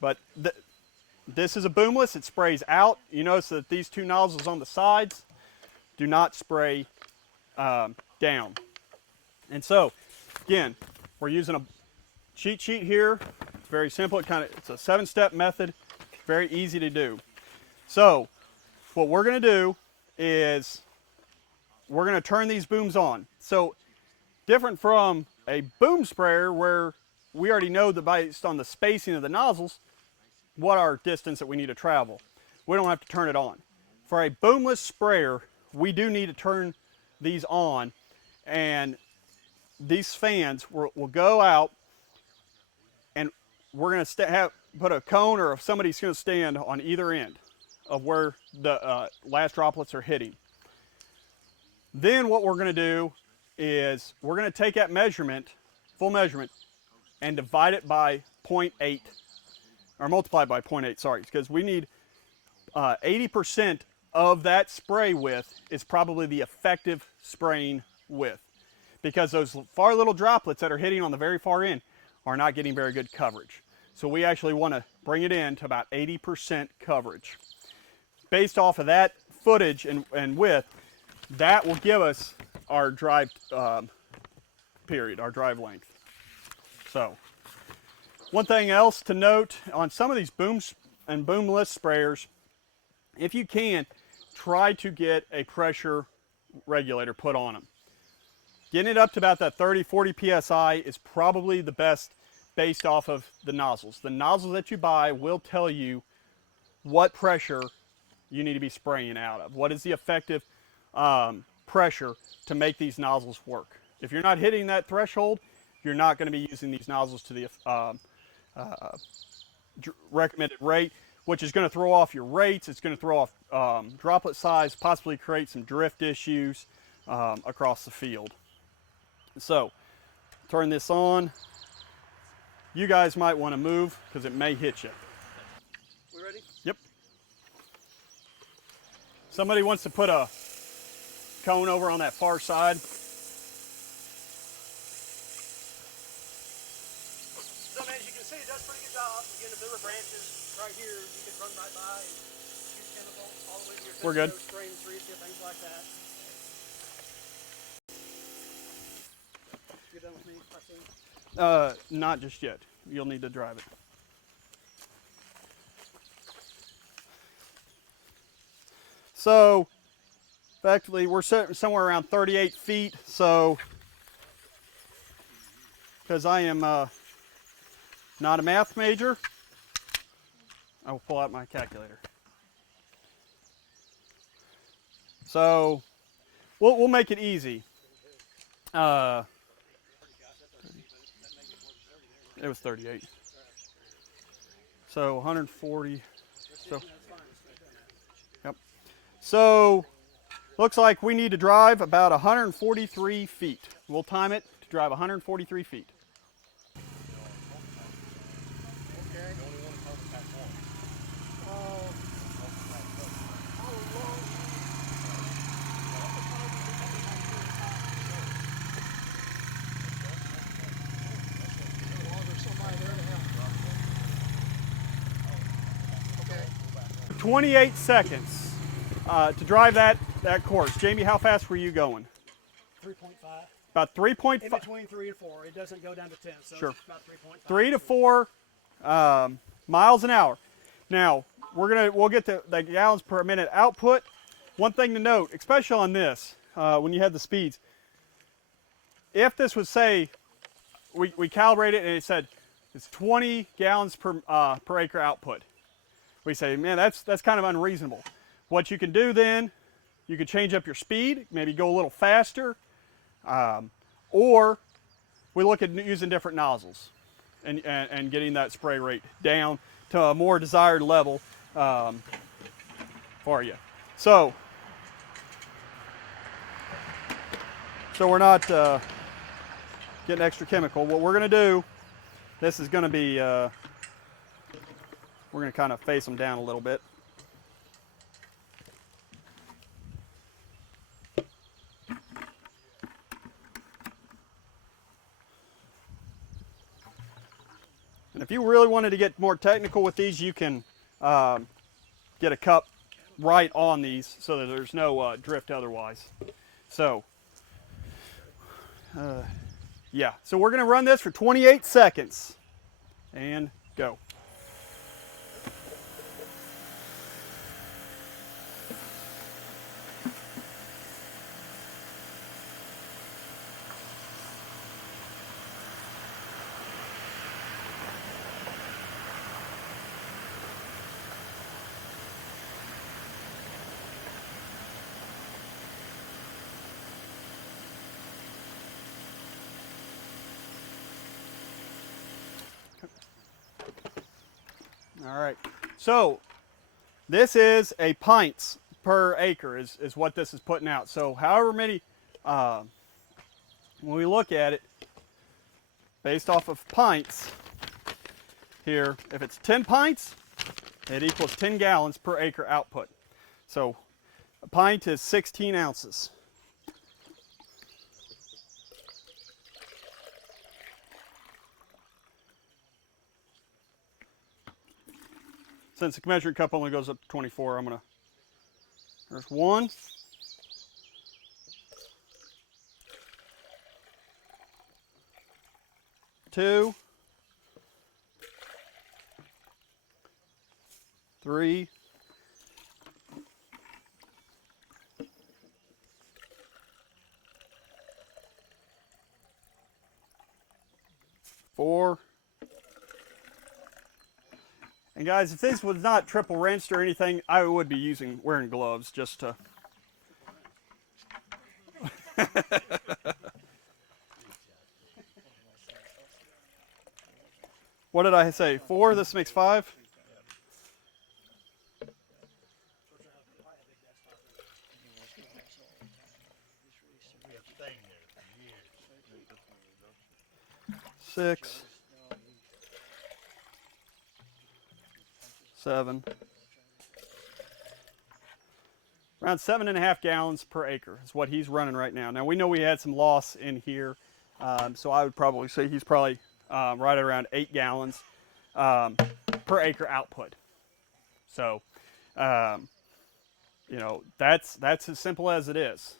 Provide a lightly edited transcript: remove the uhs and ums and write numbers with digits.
But this is a boomless. It sprays out. You notice that these two nozzles on the sides do not spray down. And so, again, we're using a cheat sheet here. It's very simple. It's a 7-step method. Very easy to do. So, what we're going to do is we're going to turn these booms on. So, different from a boom sprayer where we already know that based on the spacing of the nozzles, what our distance that we need to travel. We don't have to turn it on. For a boomless sprayer, we do need to turn these on, and these fans will go out, and we're going to put a cone, or if somebody's going to stand on either end of where the last droplets are hitting. Then what we're going to do is we're going to take that measurement, full measurement, and divide it by 0.8, or multiply by 0.8, sorry, because we need 80% of that spray width is probably the effective spraying width, because those far little droplets that are hitting on the very far end are not getting very good coverage. So we actually want to bring it in to about 80% coverage. Based off of that footage and width, that will give us our drive period, our drive length. So, one thing else to note on some of these booms and boomless sprayers, if you can, try to get a pressure regulator put on them. Getting it up to about that 30-40 psi is probably the best based off of the nozzles. The nozzles that you buy will tell you what pressure you need to be spraying out of. What is the effective pressure to make these nozzles work? If you're not hitting that threshold, you're not going to be using these nozzles to the recommended rate, which is going to throw off your rates. It's going to throw off droplet size, possibly create some drift issues across the field. So, turn this on. You guys might want to move because it may hit you. We ready? Yep. Somebody wants to put a cone over on that far side. So, as you can see, it does a pretty good job. Again, if there were branches right here, you could run right by and shoot chemicals all the way to your We're good. spraying trees, things like that. You're done with me, I think? Not just yet. You'll need to drive it. So, effectively, we're somewhere around 38 feet. So, because I am not a math major, I will pull out my calculator. So, we'll make it easy. It was 38. So 140. So, yep. So, looks like we need to drive about 143 feet. We'll time it to drive 143 feet. Okay. 28 seconds to drive that course. Jamie, how fast were you going? 3.5. About 3.5. In between 3 and 4. It doesn't go down to 10, so sure. It's about 3.5. 3 to 4 miles an hour. Now, we'll get the gallons per minute output. One thing to note, especially on this, when you have the speeds, if this would say, we calibrated and it said it's 20 gallons per acre output. We say, man, that's kind of unreasonable. What you can do then, you can change up your speed, maybe go a little faster, or we look at using different nozzles and getting that spray rate down to a more desired level for you. So we're not getting extra chemical. What we're going to do, this is going to be, we're going to kind of face them down a little bit. And if you really wanted to get more technical with these, you can get a cup right on these so that there's no drift otherwise. So, yeah. So we're going to run this for 28 seconds. And go. All right. So this is a pints per acre is what this is putting out. So however many, when we look at it, based off of pints here, if it's 10 pints, it equals 10 gallons per acre output. So a pint is 16 ounces. Since the measuring cup only goes up to 24, I'm gonna, there's 1. 2, 3, 4. And guys, if this was not triple rinsed or anything, I would be wearing gloves just to. What did I say? 4? This makes 5? Six, 7, around 7.5 gallons per acre is what he's running right now. Now we know we had some loss in here, so I would probably say he's probably right around 8 gallons per acre output. So, you know, that's as simple as it is.